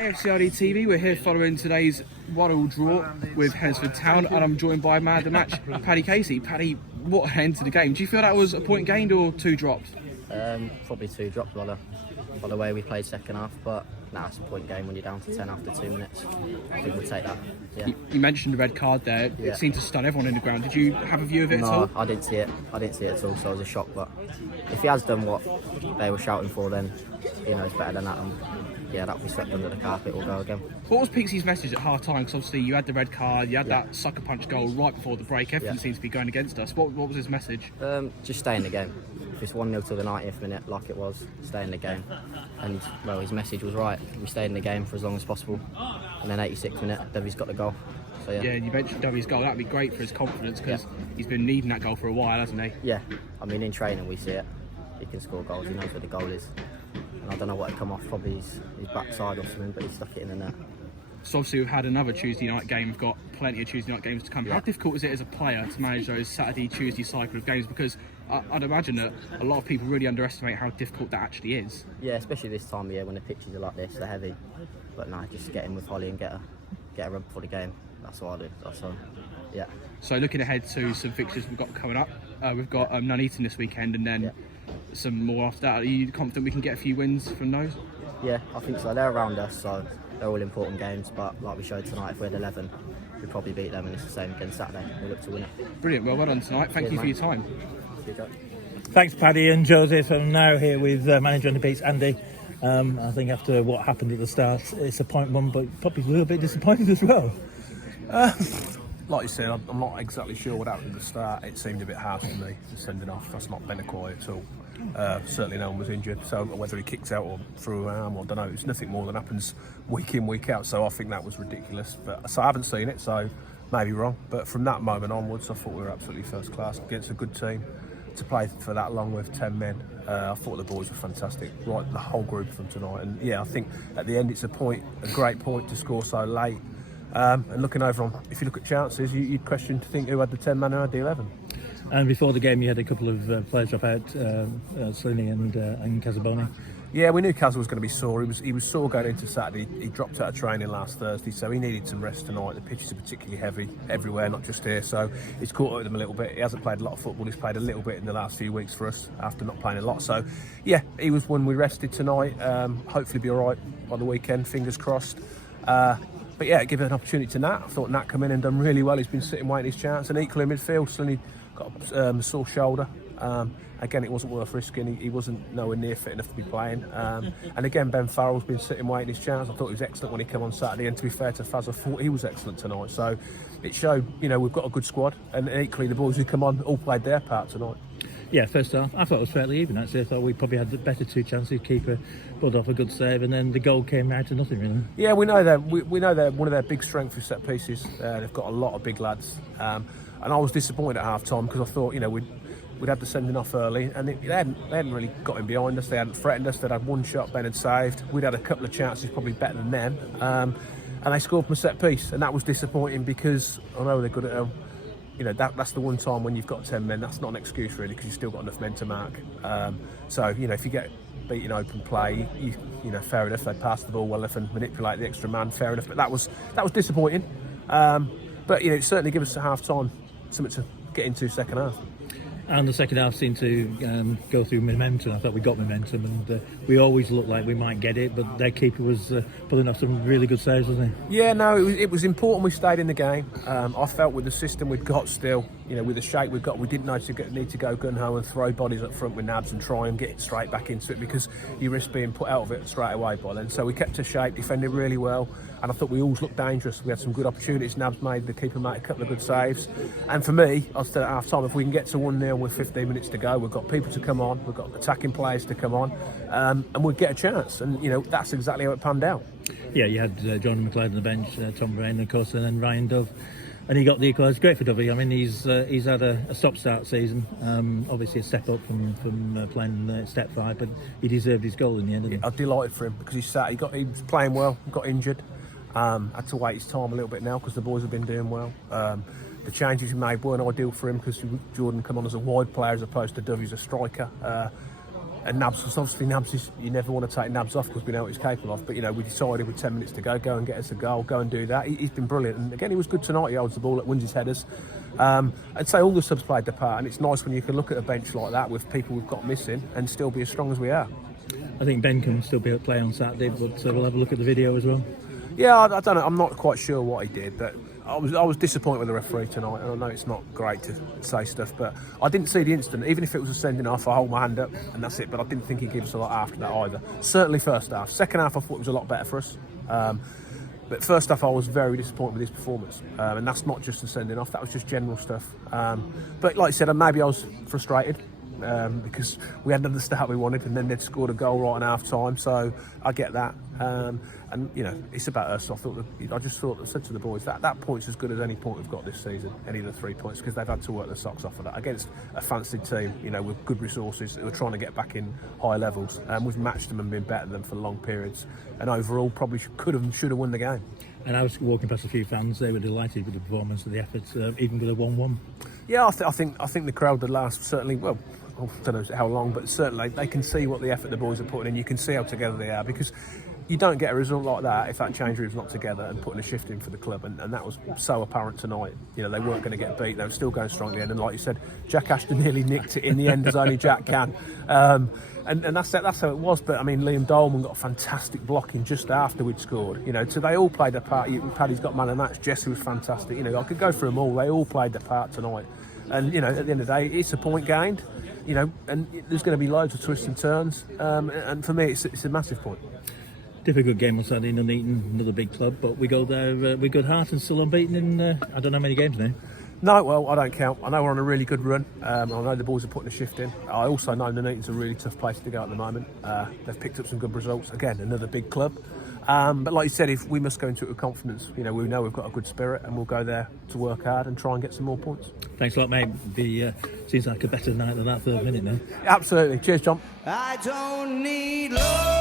AFCRDTV, we're here following today's 1-1 draw with Hednesford Town, and I'm joined by man of the match, Paddy Casey. Paddy, what an end to the game. Do you feel that was a point gained or 2 dropped? Probably 2 dropped by the way we played second half, but now it's a point game when you're down to 10 after 2 minutes. I think we'll take that. Yeah. You mentioned the red card there. Yeah. It seemed to stun everyone in the ground. Did you have a view of it at all? No, I didn't see it. I didn't see it at all, so I was a shock. But if he has done what they were shouting for, then he knows better than that. And yeah, that'll be swept under the carpet. We'll go again. What was Pixie's message at half time? Because obviously you had the red card, you had that sucker punch goal right before the break. Everything seems to be going against us. What was his message? Just stay in the game. If it's 1-0 till the 90th minute, like it was, stay in the game. And well, his message was right. We stayed in the game for as long as possible. And then 86th minute, Devy's got the goal. So yeah. Yeah, you mentioned Devy's goal. That'd be great for his confidence because he's been needing that goal for a while, hasn't he? Yeah, I mean in training we see it. He can score goals. He knows where the goal is. And I don't know what had come off. Probably his backside or something, but he stuck it in the net. So obviously we've had another Tuesday night game. We've got plenty of Tuesday night games to come. Yeah. How difficult is it as a player to manage those Saturday, Tuesday cycle of games? Because I'd imagine that a lot of people really underestimate how difficult that actually is. Yeah, especially this time of year when the pitches are like this, they're heavy. But no, just get in with Holly and get a rub for the game. That's what I do. That's all. Yeah. So looking ahead to some fixtures we've got coming up, we've got unbeaten this weekend and then some more after that. Are you confident we can get a few wins from those? Yeah, I think so. They're around us, so they're all important games. But like we showed tonight, if we had 11, we'd probably beat them, and it's the same again Saturday. We look to win it. Brilliant. Well done tonight. Thank you for your time. Thanks, Paddy and Joseph. I'm now here with manager on the beats, Andy. I think after what happened at the start, it's a point one, but probably a little bit disappointed as well. Like you said, I'm not exactly sure what happened at the start. It seemed a bit harsh to me, sending off. That's not been quiet at all. Certainly no one was injured, so whether he kicked out or threw an arm, I don't know. It's nothing more than happens week in, week out, so I think that was ridiculous. So I haven't seen it, so maybe wrong. But from that moment onwards, I thought we were absolutely first class against a good team. To play for that long with 10 men, I thought the boys were fantastic, right, the whole group of them tonight. And yeah, I think at the end it's a great point to score so late. And looking over on, if you look at chances, you'd question to think who had the 10 man and who had the 11. And before the game, you had a couple of players drop out, Slinny and Casaboni. Yeah, we knew Kaz was going to be sore. He was sore going into Saturday. He dropped out of training last Thursday, so he needed some rest tonight. The pitches are particularly heavy everywhere, not just here, so it's caught up with him a little bit. He hasn't played a lot of football. He's played a little bit in the last few weeks for us after not playing a lot. So yeah, he was one we rested tonight. Hopefully be all right by the weekend, fingers crossed. But yeah, give it an opportunity to Nat. I thought Nat come in and done really well. He's been sitting waiting his chance, and equally in midfield, Slinny got a sore shoulder. Again, it wasn't worth risking. He wasn't nowhere near fit enough to be playing. And again, Ben Farrell's been sitting waiting his chance. I thought he was excellent when he came on Saturday. And to be fair to Faz, I thought he was excellent tonight. So it showed, we've got a good squad. And equally, the boys who come on all played their part tonight. Yeah, first half, I thought it was fairly even actually. I thought we probably had the better 2 chances. Keeper pulled off a good save, and then the goal came out to nothing really. Yeah, we know that. We know that one of their big strengths is set pieces. They've got a lot of big lads. And I was disappointed at half time because I thought, we'd had the sending off early, and they hadn't really got in behind us. They hadn't threatened us. They'd had one shot Ben had saved. We'd had a couple of chances, probably better than them. And they scored from a set piece, and that was disappointing because I know they're good at home. That's the one time when you've got 10 men, that's not an excuse really, because you've still got enough men to mark. So, if you get beaten open play, fair enough, they pass the ball well enough and manipulate the extra man, fair enough. But that was disappointing. But, it certainly gives us a half time, something to get into second half. And the second half seemed to go through momentum. I thought we got momentum, and we always looked like we might get it, but their keeper was pulling off some really good saves, wasn't he? Yeah, no, it was important we stayed in the game. I felt with the system we'd got still, with the shape we've got, we didn't need to go gun-ho and throw bodies up front with nabs and try and get it straight back into it, because you risk being put out of it straight away by then. So we kept to shape, defended really well, and I thought we always looked dangerous. We had some good opportunities. Nabs made, the keeper made a couple of good saves. And for me, I said at half time, if we can get to 1-0 with 15 minutes to go, we've got people to come on, we've got attacking players to come on, and we'd get a chance. And that's exactly how it panned out. Yeah, you had John McLeod on the bench, Tom Brain, of course, and then Ryan Dove. And he got the equaliser. Great for Dovey. I mean, he's had a stop-start season. Obviously a step up from playing step 5, but he deserved his goal in the end. Didn't he? I'm delighted for him because he was playing well, got injured. Had to wait his time a little bit now because the boys have been doing well. The changes he made weren't ideal for him because Jordan come on as a wide player as opposed to Dovey as a striker. And Nabs, because obviously Nabs is, you never want to take Nabs off because we know what he's capable of. But we decided with 10 minutes to go and get us a goal, go and do that. He's been brilliant, and again he was good tonight. He holds the ball, wins his headers. I'd say all the subs played their part, and it's nice when you can look at a bench like that with people we've got missing and still be as strong as we are. I think Ben can still be able to play on Saturday, but we'll have a look at the video as well. Yeah, I don't know. I'm not quite sure what he did, but I was disappointed with the referee tonight. And I know it's not great to say stuff, but I didn't see the incident. Even if it was a sending off, I hold my hand up and that's it. But I didn't think he gave us a lot after that either. Certainly first half. Second half, I thought it was a lot better for us. But first half, I was very disappointed with his performance, and that's not just the sending off. That was just general stuff. But like I said, maybe I was frustrated. Because we hadn't done the start we wanted, and then they'd scored a goal right in half time, so I get that. And it's about us. I said to the boys that point's as good as any point we've got this season, any of the 3 points, because they've had to work their socks off of that against a fancied team, with good resources who are trying to get back in high levels. We've matched them and been better than them for long periods, and overall probably should have won the game. And I was walking past a few fans; they were delighted with the performance and the efforts, even with a 1-1. Yeah, I think the crowd would last certainly. Well, I don't know how long, but certainly they can see what the effort the boys are putting in. You can see how together they are, because you don't get a result like that if that change room's not together and putting a shift in for the club, and that was so apparent tonight. They weren't going to get beat. They were still going strong at the end, and like you said, Jack Ashton nearly nicked it in the end, as only Jack can. And that's how it was. But I mean, Liam Dolman got a fantastic blocking just after we'd scored. So they all played their part. Paddy's got man of the match. Jesse was fantastic. I could go through them all. They all played their part tonight. And at the end of the day, it's a point gained. And there's going to be loads of twists and turns. And for me, it's a massive point. Difficult game on Saturday, Nuneaton, another big club, but we go there with good heart and still unbeaten in I don't know how many games now. No, well, I don't count. I know we're on a really good run. I know the boys are putting a shift in. I also know Nuneaton's a really tough place to go at the moment. They've picked up some good results. Again, another big club. But like you said, if we must go into it with confidence. We know we've got a good spirit, and we'll go there to work hard and try and get some more points. Thanks a lot, mate. Seems like a better night than that third minute now. Absolutely. Cheers, John. I don't need love.